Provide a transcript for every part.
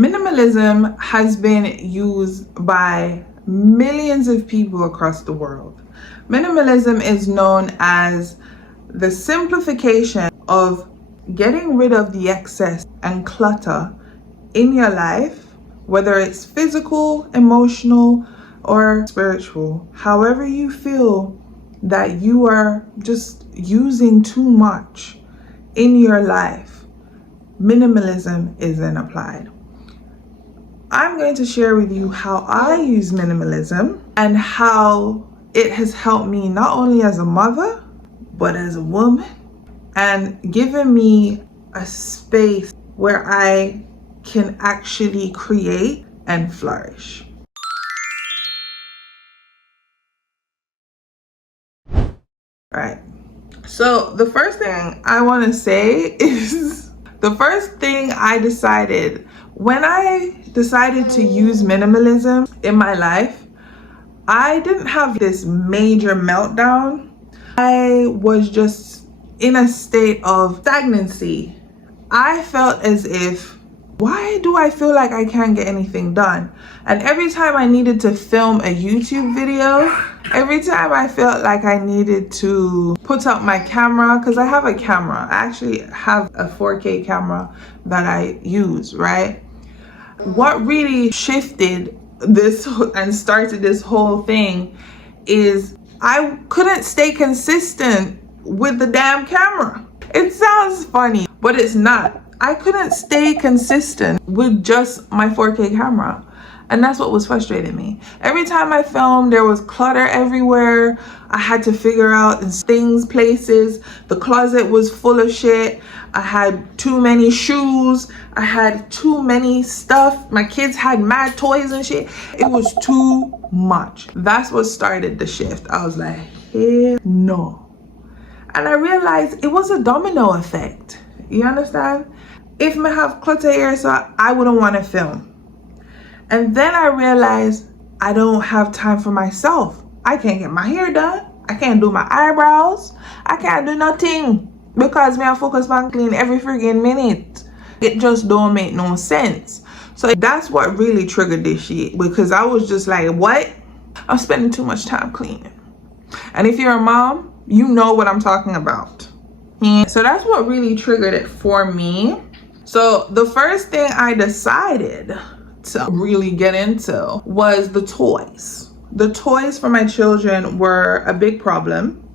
Minimalism has been used by millions of people across the world. Minimalism is known as the simplification of getting rid of the excess and clutter in your life, whether it's physical, emotional, or spiritual. However you feel that you are just using too much in your life, minimalism is then applied. I'm going to share with you how I use minimalism and how it has helped me not only as a mother, but as a woman, and given me a space where I can actually create and flourish. All right. So the first thing I want to say is the first thing I decided when I decided to use minimalism in my life, I didn't have this major meltdown. I was just in a state of stagnancy. I felt as if, why do I feel like I can't get anything done? And every time I needed to film a YouTube video, every time I felt like I needed to put up my camera, because I have a camera, I actually have a 4K camera that I use, right? What really shifted this and started this whole thing is I couldn't stay consistent with the damn camera. It sounds funny, but it's not. I couldn't stay consistent with just my 4K camera. And that's what was frustrating me. Every time I filmed, there was clutter everywhere. I had to figure out things, places. The closet was full of shit. I had too many shoes. I had too many stuff. My kids had mad toys and shit. It was too much. That's what started the shift. I was like, hell no. And I realized it was a domino effect. You understand? If I have clutter here, so I wouldn't want to film. And then I realized I don't have time for myself. I can't get my hair done. I can't do my eyebrows. I can't do nothing because me I focus on clean every friggin' minute. It just don't make no sense. So that's what really triggered this shit, because I was just like, what? I'm spending too much time cleaning. And if you're a mom, you know what I'm talking about. And so that's what really triggered it for me. So the first thing I decided to really get into was the toys. The toys for my children were a big problem.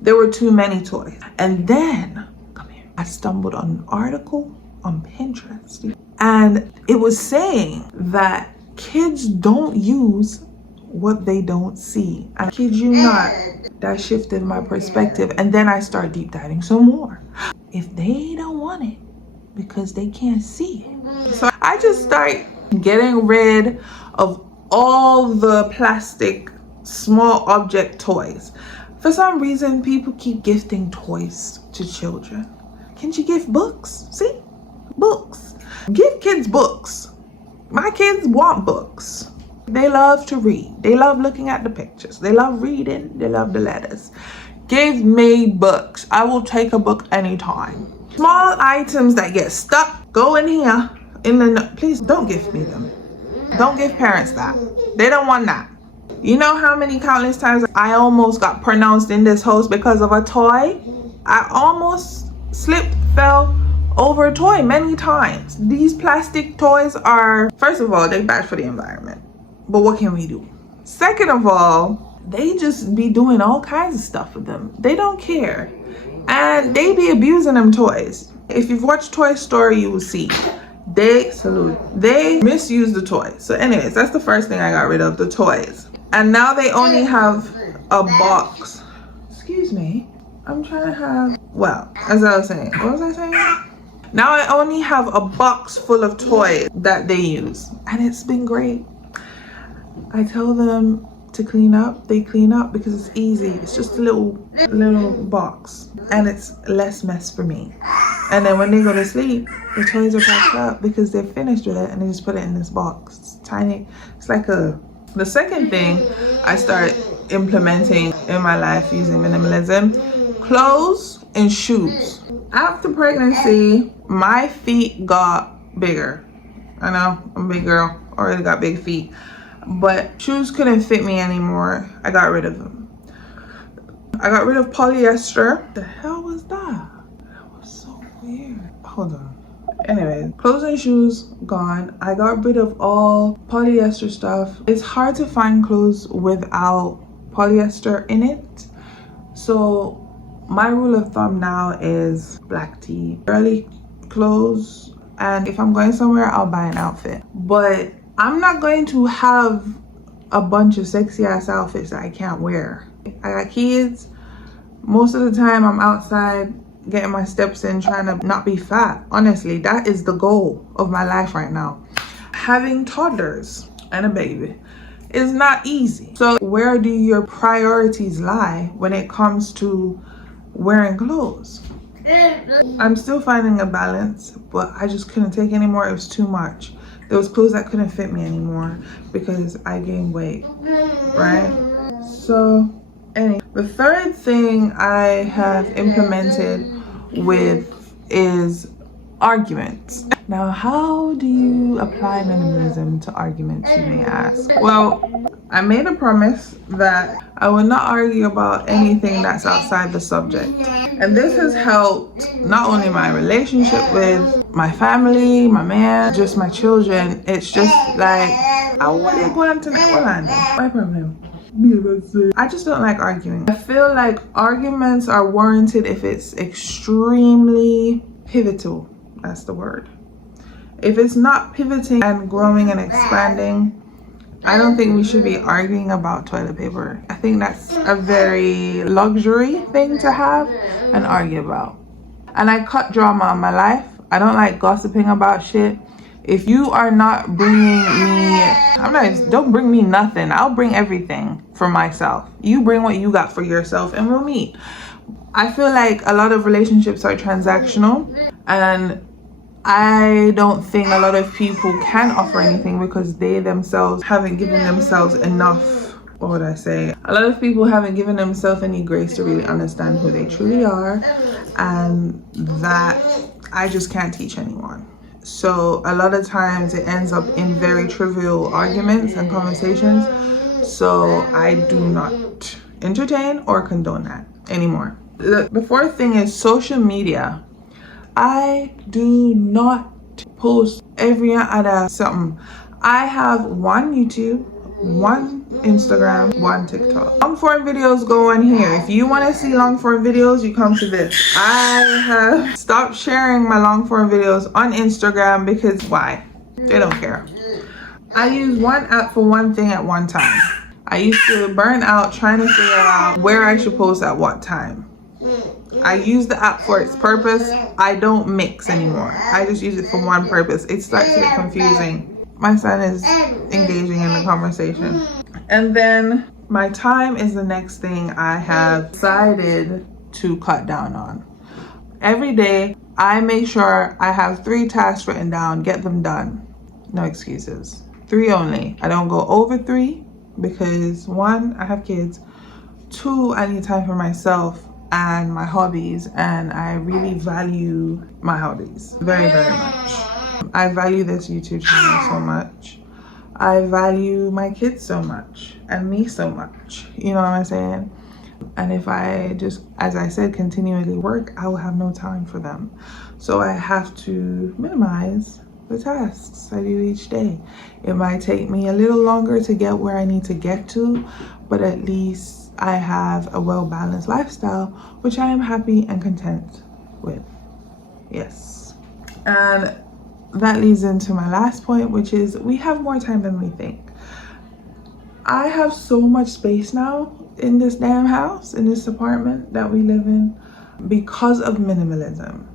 There were too many toys. And then, come here, I stumbled on an article on Pinterest. And it was saying that kids don't use what they don't see. I kid you not, that shifted my perspective. And then I started deep diving some more. If they don't want it because they can't see it. So I just started getting rid of all the plastic small object toys. For some reason, people keep gifting toys to children. Can't you gift books? See? Books. Give kids books. My kids want books. They love to read. They love looking at the pictures. They love reading. They love the letters. Give me books. I will take a book anytime. Small items that get stuck, go in here. Please don't gift me them. Don't give parents that. They don't want that. You know how many countless times I almost got pronounced in this house because of a toy? I almost slipped, fell over a toy many times. These plastic toys are, first of all, they're bad for the environment. But what can we do? Second of all, they just be doing all kinds of stuff with them. They don't care. And they be abusing them toys. If you've watched Toy Story, you will see. They misuse the toys. So anyways, that's the first thing I got rid of, the toys. And now they only have a box. Excuse me. I'm trying to have, well, as I was saying, what was I saying? Now I only have a box full of toys that they use. And it's been great. I tell them to clean up, they clean up because it's easy. It's just a little box and it's less mess for me. And then when they go to sleep, the toys are packed up because they're finished with it and they just put it in this box. It's tiny. It's like the second thing I started implementing in my life using minimalism, clothes and shoes. After pregnancy, my feet got bigger. I know, I'm a big girl, already got big feet. But shoes couldn't fit me anymore. I got rid of them. I got rid of polyester. The hell was that? That was so weird. Hold on. Anyway, clothes and shoes gone. I got rid of all polyester stuff. It's hard to find clothes without polyester in it. So my rule of thumb now is black tee, girly clothes, and if I'm going somewhere, I'll buy an outfit. But I'm not going to have a bunch of sexy ass outfits that I can't wear. I got kids. Most of the time I'm outside getting my steps in, trying to not be fat. Honestly, that is the goal of my life right now. Having toddlers and a baby is not easy. So where do your priorities lie when it comes to wearing clothes? I'm still finding a balance, but I just couldn't take anymore. It was too much. There was clothes that couldn't fit me anymore because I gained weight, right? So anyway, the third thing I have implemented with is arguments. Now, how do you apply minimalism to arguments, you may ask? Well, I made a promise that I will not argue about anything that's outside the subject. And this has helped not only my relationship with my family, my man, just my children. It's just like, I want to go on tonight. My problem. I just don't like arguing. I feel like arguments are warranted if it's extremely pivotal. That's the word. If it's not pivoting and growing and expanding, I don't think we should be arguing about toilet paper. I think that's a very luxury thing to have and argue about. And I cut drama on my life. I don't like gossiping about shit. If you are not bringing me, don't bring me nothing. I'll bring everything for myself. You bring what you got for yourself and we'll meet. I feel like a lot of relationships are transactional, and I don't think a lot of people can offer anything because they themselves haven't given themselves enough, what would I say? A lot of people haven't given themselves any grace to really understand who they truly are, and that I just can't teach anyone. So a lot of times it ends up in very trivial arguments and conversations. So I do not entertain or condone that anymore. The fourth thing is social media. I do not post every other something. I have one YouTube, one Instagram, one TikTok. Long form videos go on here. If you want to see long form videos, you come to this. I have stopped sharing my long form videos on Instagram because why? They don't care. I use one app for one thing at one time. I used to burn out trying to figure out where I should post at what time. I use the app for its purpose. I don't mix anymore. I just use it for one purpose. It starts to get confusing. My son is engaging in the conversation. And then my time is the next thing I have decided to cut down on. Every day, I make sure I have 3 tasks written down, get them done. No excuses. 3 only. I don't go over 3 because 1, I have kids. 2, I need time for myself and my hobbies, and I really value my hobbies very, very much. I value this YouTube channel so much. I value my kids so much and me so much. You know what I'm saying? And if I just, as I said, continually work, I will have no time for them. So I have to minimize the tasks I do each day. It might take me a little longer to get where I need to get to, but at least I have a well-balanced lifestyle, which I am happy and content with. Yes. And that leads into my last point, which is we have more time than we think. I have so much space now in this damn house, in this apartment that we live in, because of minimalism.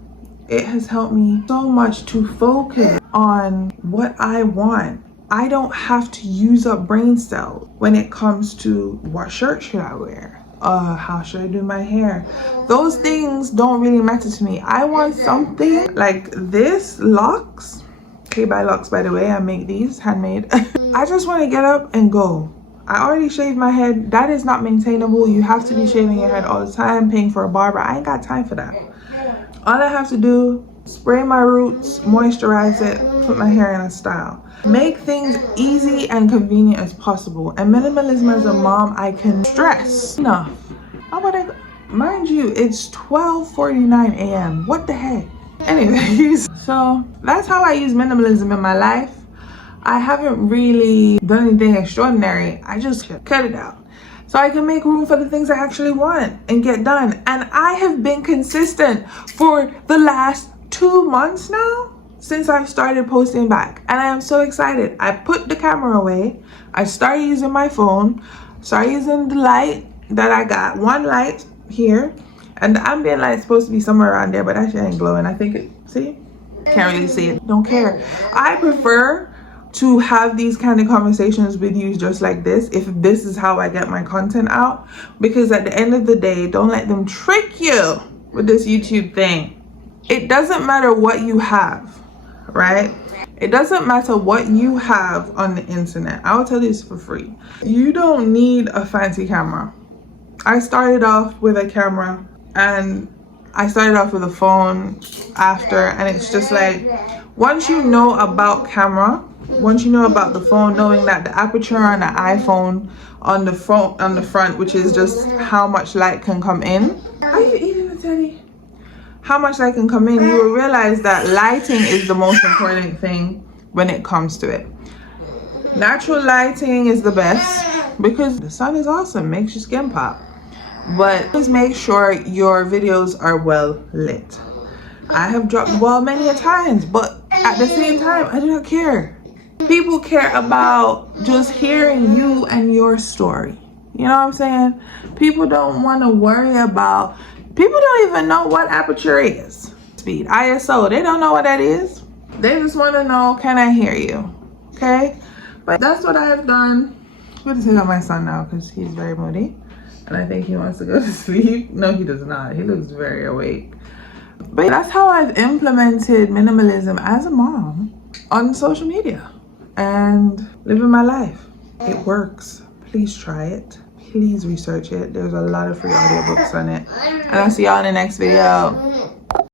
It has helped me so much to focus on what I want. I don't have to use up brain cells when it comes to what shirt should I wear? How should I do my hair? Those things don't really matter to me. I want something like this, locks. Okay, by Locks, by the way, I make these handmade. I just want to get up and go. I already shaved my head. That is not maintainable. You have to be shaving your head all the time, paying for a barber. I ain't got time for that. All I have to do spray my roots, moisturize it, put my hair in a style. Make things easy and convenient as possible. And minimalism as a mom, I can stress enough. How would I, mind you, it's 12:49 a.m. What the heck? Anyways, so that's how I use minimalism in my life. I haven't really done anything extraordinary. I just cut it out so I can make room for the things I actually want and get done. And I have been consistent for the last 2 months now since I started posting back, and I am so excited. I put the camera away, I started using my phone, started using the light that I got, one light here, and the ambient light is supposed to be somewhere around there, but that shit ain't glowing. I think it, see? Can't really see it, don't care. I prefer to have these kind of conversations with you just like this, if this is how I get my content out, because at the end of the day, don't let them trick you with this YouTube thing. It doesn't matter what you have, right? It doesn't matter what you have on the internet. I will tell you this for free. You don't need a fancy camera. I started off with a camera, and I started off with a phone after, and it's just like, once you know about camera, once you know about the phone, knowing that the aperture on the iPhone on the front, which is just how much light can come in. Are you eating the teddy? How much light can come in, you will realize that lighting is the most important thing when it comes to it. Natural lighting is the best because the sun is awesome, makes your skin pop. But just make sure your videos are well lit. I have dropped the ball many a times, but at the same time, I do not care. People care about just hearing you and your story. You know what I'm saying? People don't want to worry about, people don't even know what aperture is. Speed, ISO, they don't know what that is. They just want to know, can I hear you? Okay? But that's what I have done. I'm going to take out my son now because he's very moody. And I think he wants to go to sleep. No, he does not. He looks very awake. But that's how I've implemented minimalism as a mom on social media and living my life. It works. Please try it. Please research it. There's a lot of free audiobooks on it. And I'll see y'all in the next video.